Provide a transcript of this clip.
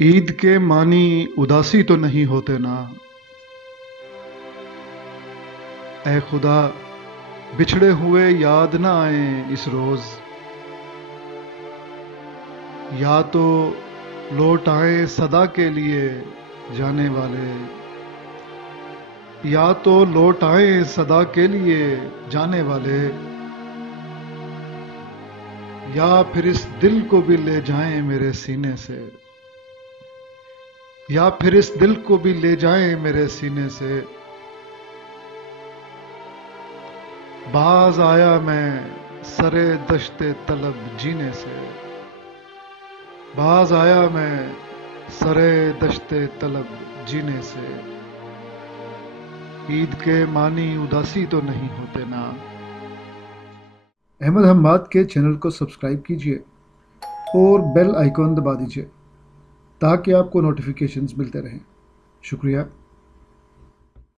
ईद के मानी उदासी तो नहीं होते ना। ऐ खुदा, बिछड़े हुए याद ना आए इस रोज। या तो लौट आए सदा के लिए जाने वाले, या तो लौट आए सदा के लिए जाने वाले, या फिर इस दिल को भी ले जाएं मेरे सीने से, या फिर इस दिल को भी ले जाएं मेरे सीने से। बाज आया मैं सरे दश्ते तलब जीने से, बाज आया मैं सरे दश्ते तलब जीने से। ईद के मानी उदासी तो नहीं होते ना। अहमद हम्माद के चैनल को सब्सक्राइब कीजिए और बेल आइकॉन दबा दीजिए ताकि आपको नोटिफिकेशंस मिलते रहें। शुक्रिया।